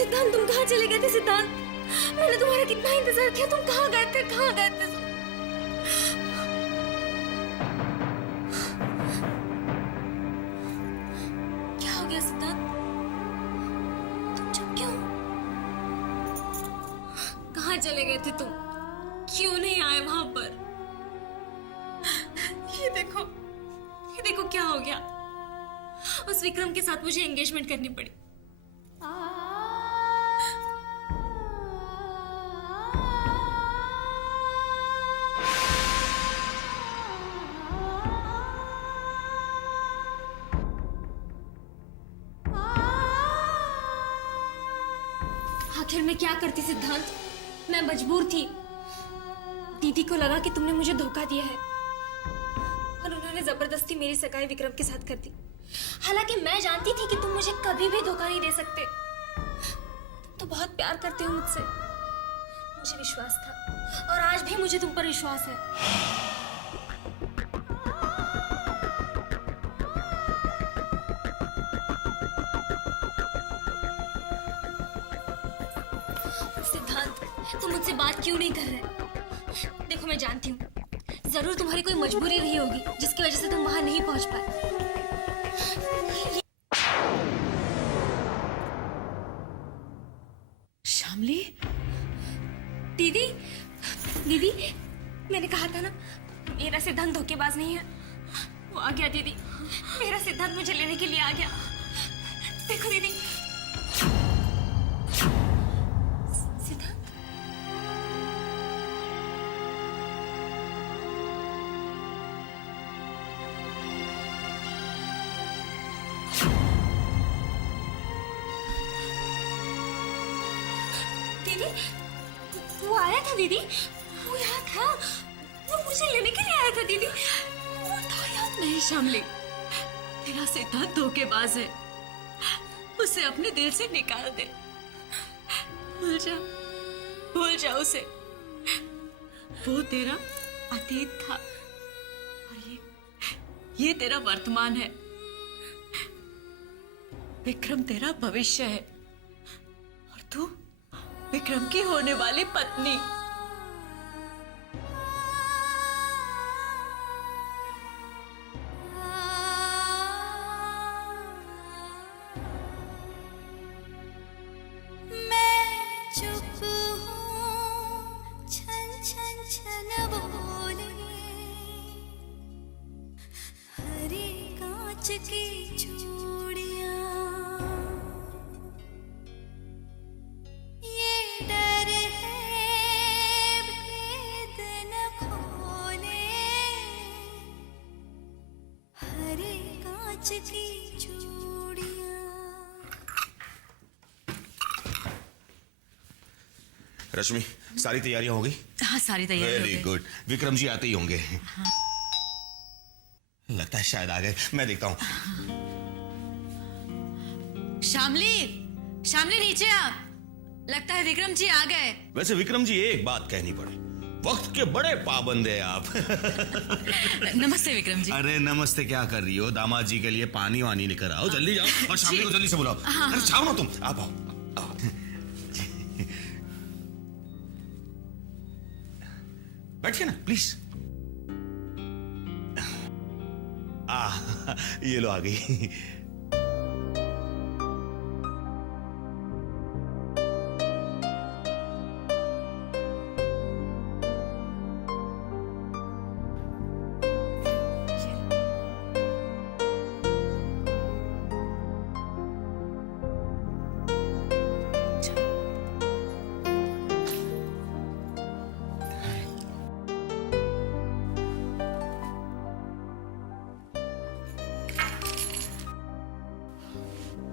सिद्धांत, तुम कहाँ चले गए थे सिद्धांत? मैंने तुम्हारा कितना इंतजार किया, तुम कहाँ गए थे, कहाँ गए थे? क्या हो गया सिद्धांत? तुम चुप क्यों? कहाँ चले गए थे तुम? क्यों नहीं आए वहां पर? ये देखो क्या हो गया। उस विक्रम के साथ मुझे एंगेजमेंट करनी पड़ी। आखिर मैं क्या करती सिद्धांत? मैं मजबूर थी। दीदी को लगा कि तुमने मुझे धोखा दिया है और उन्होंने जबरदस्ती मेरी सगाई विक्रम के साथ कर दी। हालांकि मैं जानती थी कि तुम मुझे कभी भी धोखा नहीं दे सकते। तुम तो बहुत प्यार करते हो मुझसे। मुझे विश्वास था और आज भी मुझे तुम पर विश्वास है। सिद्धांत, तुम मुझसे बात क्यों नहीं कर रहे? देखो मैं जानती हूँ जरूर तुम्हारी कोई मजबूरी रही होगी जिसकी वजह से तुम वहां नहीं पहुंच पाए। शामली, दीदी, दीदी, मैंने कहा था ना मेरा सिद्धांत धोखेबाज नहीं है। वो आ गया दीदी, मेरा सिद्धांत मुझे लेने के लिए आ गया। देखो दीदी, सिद्धांत। दीदी, वो आया था दीदी, वो यहाँ था, वो मुझे लेने के लिए आया था दीदी, वो था यहाँ। नहीं शामली, तेरा सिद्धांत धोखेबाज है। उसे अपने दिल से निकाल दे। भूल जा उसे। वो तेरा अतीत था और ये तेरा वर्तमान है। विक्रम तेरा भविष्य है और तू विक्रम की होने वाली पत्नी। की चूड़ियां, ये डर है भेद न खोले, हरे कांच की चूड़ियां। रश्मि, सारी तैयारियां हो गई? हाँ, सारी तैयारी हो गई। Very good. विक्रम जी आते ही होंगे। हाँ। लगता है शायद आ गए, मैं देखता हूं। शामली, शामली नीचे आ। लगता है विक्रम जी आ गए। वैसे विक्रम जी एक बात कहनी पड़े, वक्त के बड़े पाबंद है आप। नमस्ते विक्रम जी। अरे नमस्ते क्या कर रही हो? दामाद जी के लिए पानी वानी लेकर आओ, जल्दी जाओ और शामली को जल्दी से बुलाओ। अरे जाओ ना तुम, आप आओ। बैठिए ना प्लीज। ये लो आ गई।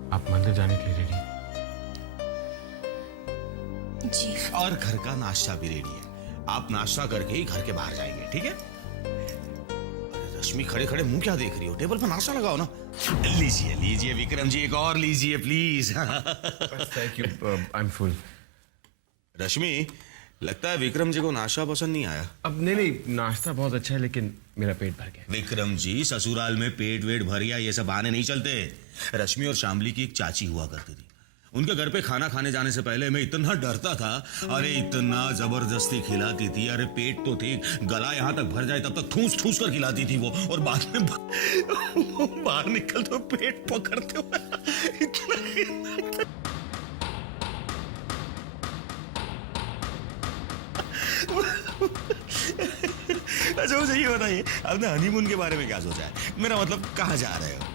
आप मंदिर जाने के लिए रेडी? जी। और घर का नाश्ता भी रेडी है। आप नाश्ता करके ही घर के बाहर जाएंगे, ठीक है? अरे रश्मि, खड़े खड़े मुंह क्या देख रही हो? टेबल पर नाश्ता लगाओ ना। लीजिए लीजिए विक्रम जी, एक और लीजिए please. Thank you, I am full. Rashmi, लगता है विक्रम जी को नाश्ता पसंद नहीं आया। अब नहीं, नाश्ता बहुत अच्छा है लेकिन मेरा पेट भर गया। विक्रम जी, ससुराल में पेट वेट भर गया ये सब बहाने नहीं चलते। रश्मि और शामली की एक चाची हुआ करती थी, उनके घर पे खाना खाने जाने से पहले मैं इतना डरता था। अरे इतना जबरदस्ती खिलाती थी, अरे पेट तो ठीक, गला यहाँ तक भर जाए तब तक ठूस ठूस कर खिलाती थी वो, और बाद में बाहर निकल तो पेट पकड़ते हुए इतना। अच्छा मुझे ये बताइए, आपने हनीमून के बारे में क्या सोचा है? मेरा मतलब कहाँ जा रहे हो?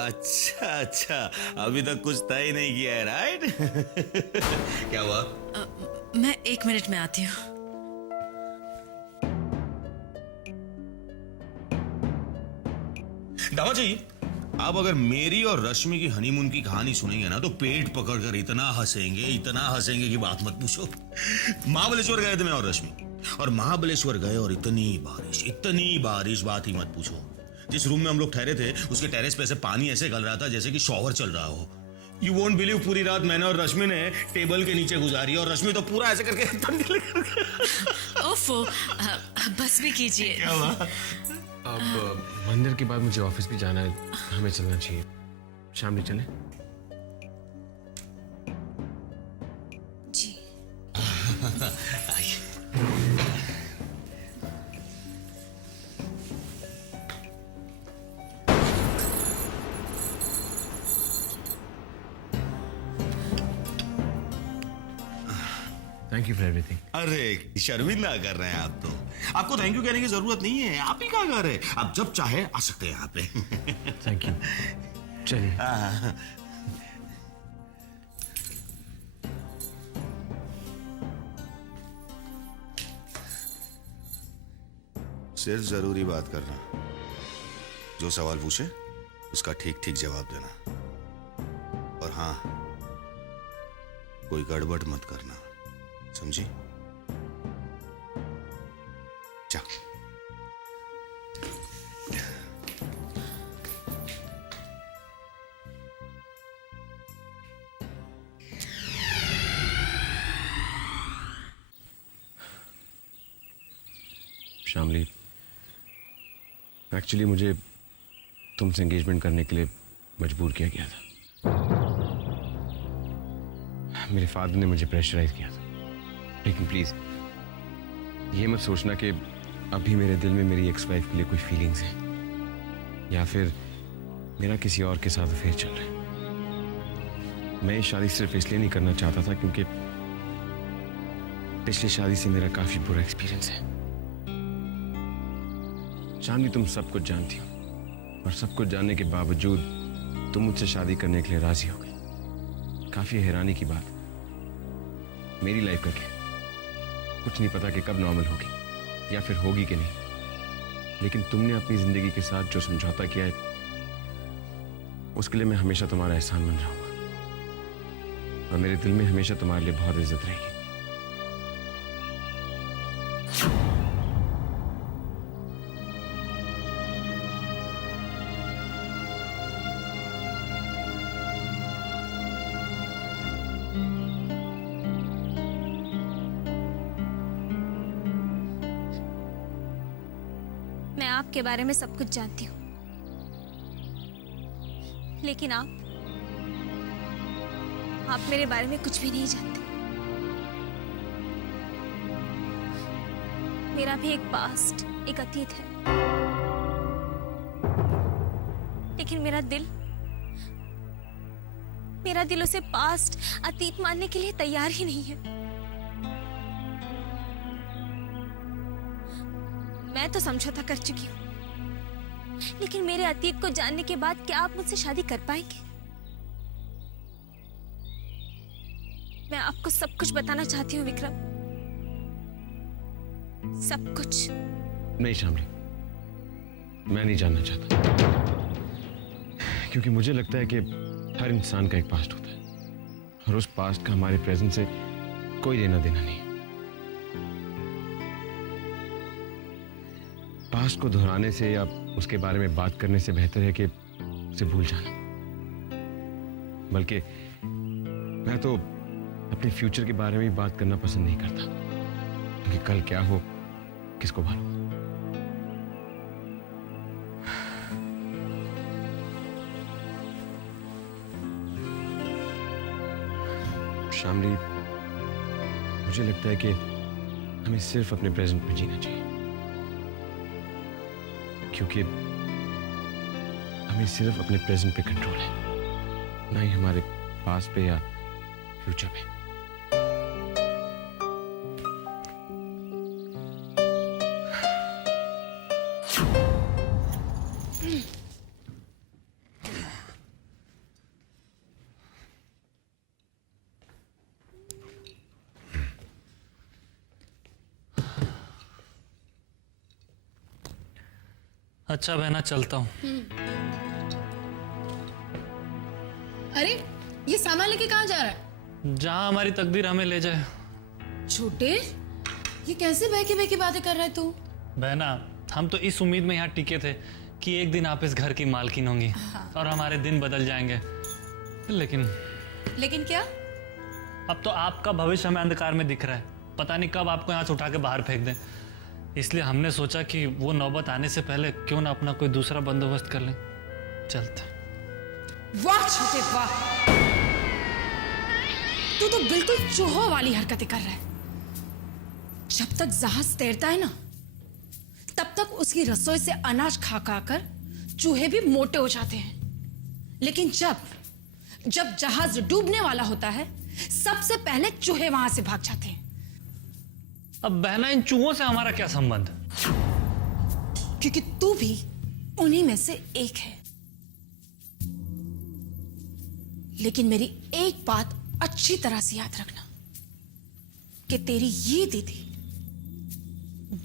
अच्छा अच्छा, अभी तक कुछ तय नहीं किया है, राइट? क्या हुआ? मैं 1 मिनट में आती हूँ। दावा जी, आप अगर मेरी और रश्मि की हनीमून की कहानी सुनेंगे ना तो पेट पकड़कर इतना हंसेंगे कि बात मत पूछो। महाबलेश्वर गए थे मैं और रश्मि, और महाबलेश्वर गए और इतनी बारिश बात ही मत पूछो। जिस रूम में हम लोग ठहरे थे उसके टेरेस पे से पानी ऐसे गल रहा था जैसे कि शॉवर चल रहा हो। यू वोंट बिलीव, पूरी रात मैंने और रश्मि ने टेबल के नीचे गुजारी, और रश्मि तो पूरा ऐसे करके ओफो, बस भी कीजिए। क्या हुआ? अब मंदिर के बाद मुझे ऑफिस भी जाना है, हमें चलना चाहिए। शामली चले? जी। Thank you for everything. अरे शर्मिंदा कर रहे हैं आप तो। आपको थैंक यू कहने की जरूरत नहीं है, आप ही क्या कर रहे हैं, आप जब चाहे आ सकते हैं यहाँ पे। थैंक यू, चलिए। सिर्फ जरूरी बात करना, जो सवाल पूछे उसका ठीक ठीक जवाब देना, और हाँ, कोई गड़बड़ मत करना, समझी? जा। शामली, एक्चुअली मुझे तुमसे एंगेजमेंट करने के लिए मजबूर किया गया था। मेरे फादर ने मुझे प्रेशराइज किया था, लेकिन प्लीज ये मत सोचना कि अभी मेरे दिल में मेरी एक्स वाइफ के लिए कोई फीलिंग्स हैं, या फिर मेरा किसी और के साथ अफेयर चल रहा है। मैं ये शादी सिर्फ इसलिए नहीं करना चाहता था क्योंकि पिछली शादी से मेरा काफी बुरा एक्सपीरियंस है। शामली, तुम सब कुछ जानती हो, और सब कुछ जानने के बावजूद तुम मुझसे शादी करने के लिए राजी हो गई। काफी हैरानी की बात, मेरी लाइफ का क्या, कुछ नहीं पता कि कब नॉर्मल होगी या फिर होगी कि नहीं, लेकिन तुमने अपनी जिंदगी के साथ जो समझौता किया है उसके लिए मैं हमेशा तुम्हारा एहसानमंद रहूंगा, और मेरे दिल में हमेशा तुम्हारे लिए बहुत इज्जत रहेगी। मैं आपके बारे में सब कुछ जानती हूँ, लेकिन आप मेरे बारे में कुछ भी नहीं जानते। मेरा भी एक पास्ट, एक अतीत है, लेकिन मेरा दिल उसे पास्ट, अतीत मानने के लिए तैयार ही नहीं है। मैं तो समझौता कर चुकी हूँ, लेकिन मेरे अतीत को जानने के बाद क्या आप मुझसे शादी कर पाएंगे? मैं आपको सब कुछ बताना चाहती हूँ विक्रम, सब कुछ। नहीं शामली, मैं नहीं जानना चाहता, क्योंकि मुझे लगता है कि हर इंसान का एक पास्ट होता है, और उस पास्ट का हमारे प्रेजेंट से कोई लेना देना नहीं है। पास्ट को दोहराने से या उसके बारे में बात करने से बेहतर है कि उसे भूल जाना। बल्कि मैं तो अपने फ्यूचर के बारे में बात करना पसंद नहीं करता, क्योंकि कल क्या हो किसको भालू? शामली, मुझे लगता है कि हमें सिर्फ अपने प्रेजेंट में जीना चाहिए, क्योंकि हमें सिर्फ अपने प्रेजेंट पे कंट्रोल है, ना ही हमारे पास्ट पे या फ्यूचर पे। अच्छा बहना, चलता हूँ। अरे ये सामान लेके कहाँ जा रहा है? जहाँ हमारी तकदीर हमें ले जाए। छोटे, ये कैसे बह के बातें कर रहा है तू? बहना, हम तो इस उम्मीद में यहाँ टिके थे कि एक दिन आप इस घर की मालकिन होंगी और हमारे दिन बदल जाएंगे, लेकिन क्या? अब तो आपका भविष्य हमें अंधकार में दिख रहा है। पता नहीं कब आपको यहाँ से उठा के बाहर फेंक दें। इसलिए हमने सोचा कि वो नौबत आने से पहले क्यों ना अपना कोई दूसरा बंदोबस्त कर लें। चलते। वाह छोटे वाह, तू तो बिल्कुल चूहों वाली हरकतें कर रहा है। जब तक जहाज तैरता है ना, तब तक उसकी रसोई से अनाज खा कर चूहे भी मोटे हो जाते हैं। लेकिन जब जहाज डूबने वाला होता है, सबसे पहले चूहे वहां से भाग जाते हैं। अब बहना, इन चूहों से हमारा क्या संबंध? क्योंकि तू भी उन्हीं में से एक है। लेकिन मेरी एक बात अच्छी तरह से याद रखना कि तेरी ये दीदी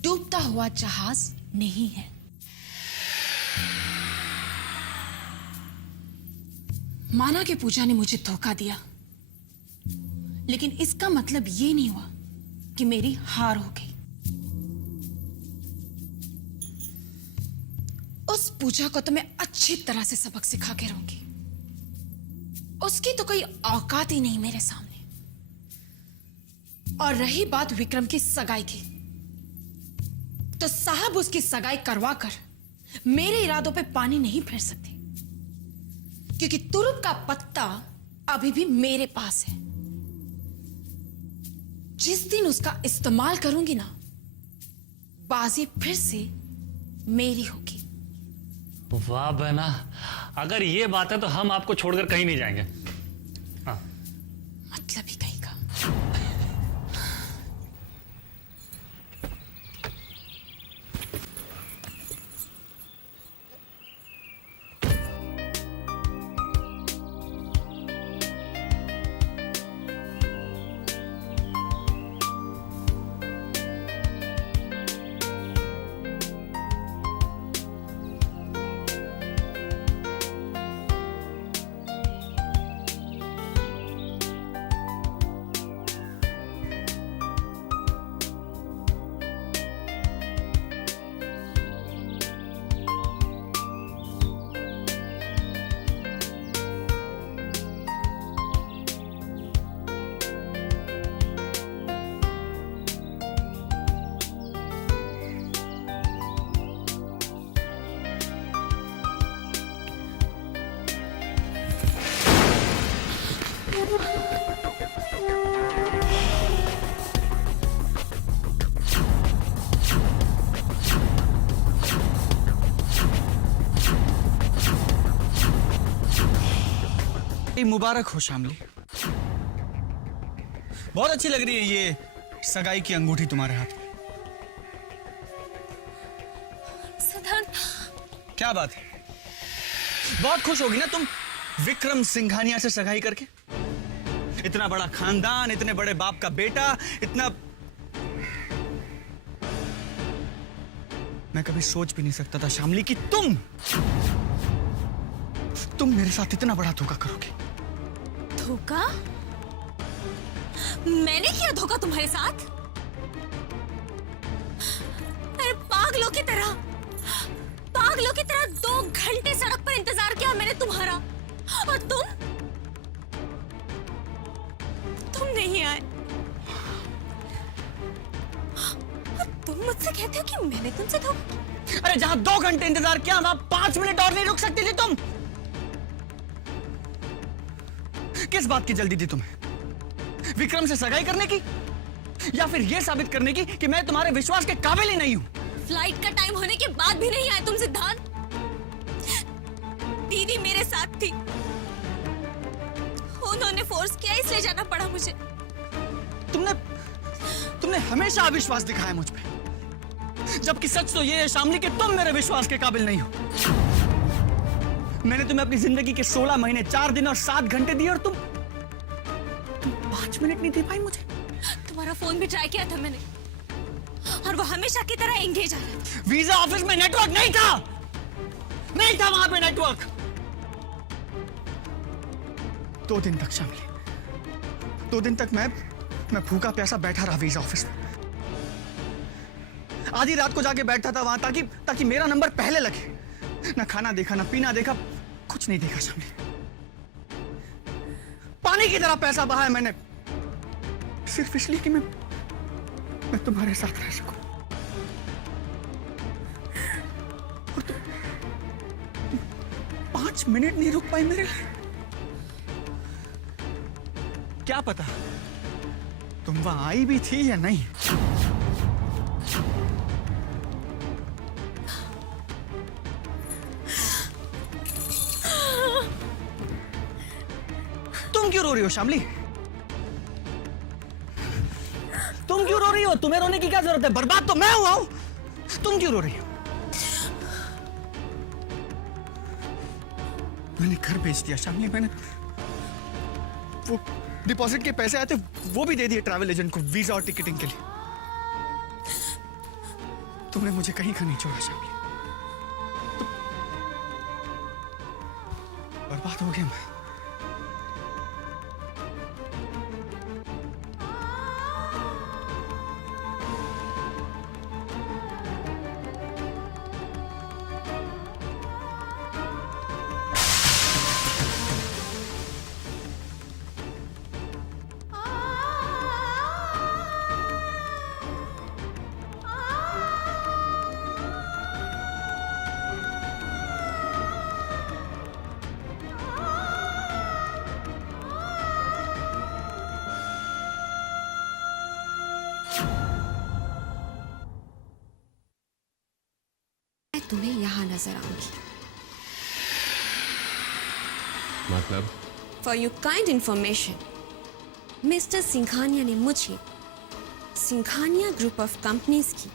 डूबता हुआ जहाज नहीं है। माना कि पूजा ने मुझे धोखा दिया, लेकिन इसका मतलब ये नहीं हुआ कि मेरी हार हो गई। उस पूजा को तो मैं अच्छी तरह से सबक सिखा के रहूंगी। उसकी तो कोई औकात ही नहीं मेरे सामने। और रही बात विक्रम की सगाई की, तो साहब उसकी सगाई करवा कर मेरे इरादों पे पानी नहीं फेर सकते, क्योंकि तुरुप का पत्ता अभी भी मेरे पास है। जिस दिन उसका इस्तेमाल करूंगी ना, बाजी फिर से मेरी होगी। वाह बहना, अगर ये बात है तो हम आपको छोड़कर कहीं नहीं जाएंगे। हाँ। मतलब ही कहीं का। मुबारक हो शामली। बहुत अच्छी लग रही है ये सगाई की अंगूठी तुम्हारे हाथ में। सिद्धांत, क्या बात है? बहुत खुश होगी ना तुम विक्रम सिंघानिया से सगाई करके? इतना बड़ा खानदान, इतने बड़े बाप का बेटा, इतना मैं कभी सोच भी नहीं सकता था शामली कि तुम मेरे साथ इतना बड़ा धोखा करोगे। धोखा? मैंने किया धोखा तुम्हारे साथ? अरे पागलों की तरह 2 घंटे सड़क पर इंतजार किया मैंने तुम्हारा, और तुम नहीं आए। तुम मुझसे कहते हो कि मैंने तुमसे धोखा? अरे जहां 2 घंटे इंतजार किया वहां 5 मिनट और नहीं रुक सकती थी तुम? किस बात की जल्दी थी तुम्हें? विक्रम से सगाई करने की, या फिर यह साबित करने की कि मैं तुम्हारे विश्वास के काबिल ही नहीं हूं? फ्लाइट का टाइम होने के बाद भी नहीं आए तुम सिद्धांत। दीदी मेरे साथ थी, उन्होंने फोर्स किया इसलिए जाना पड़ा मुझे। तुमने हमेशा अविश्वास दिखाया मुझ पे, जबकि सच तो ये है शामली कि तुम मेरे विश्वास के काबिल नहीं हो। मैंने तुम्हें अपनी जिंदगी के 16 महीने 4 दिन और 7 घंटे दिए और तुम 5 मिनट नहीं दे पाई मुझे। तुम्हारा फोन भी ट्राई किया था मैंने, और वो हमेशा की तरह एंगेज आ रहा था। वीजा ऑफिस में नेटवर्क नहीं था वहां पे नेटवर्क। 2 दिन तक शामली, 2 दिन तक मैं भूखा प्यासा बैठा रहा वीजा ऑफिस में। आधी रात को जाके बैठा था वहां ताकि मेरा नंबर पहले लगे। ना खाना देखा, ना पीना देखा, कुछ नहीं देखा शामली। पानी की तरह पैसा बहाया मैंने, सिर्फ इसलिए कि मैं तुम्हारे साथ रह सकूं। और तुम 5 मिनट नहीं रुक पाई मेरे लिए। क्या पता तुम वहां आई भी थी या नहीं। तुम क्यों रो रही हो शामली? तुम क्यों रो रही हो? तुम्हें रोने की क्या जरूरत है? बर्बाद तो मैं हुआ हूं, तुम क्यों रो रही हो? मैंने घर बेच दिया शामली। मैंने वो डिपॉजिट के पैसे आए थे वो भी दे दिए ट्रैवल एजेंट को वीजा और टिकटिंग के लिए। तुमने मुझे कहीं का नहीं छोड़ा शामली। बर्बाद हो गया मैं। तुम्हें यहां नजर आऊंगी। मतलब? For your kind information, mister Singhania ने मुझे सिंघानिया ग्रुप ऑफ कंपनीज की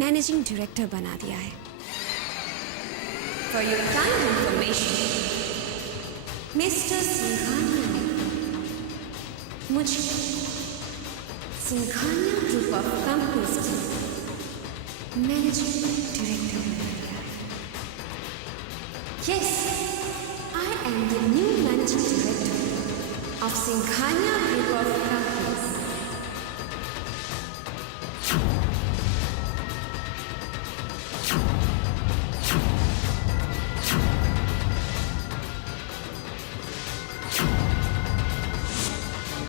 मैनेजिंग डायरेक्टर बना दिया है। For your kind information, mister Singhania ने मुझे सिंघानिया ग्रुप ऑफ कंपनीज की मैनेजिंग डायरेक्टर बना दिया है। Yes, I am the new managing director of Singhania Group of Companies.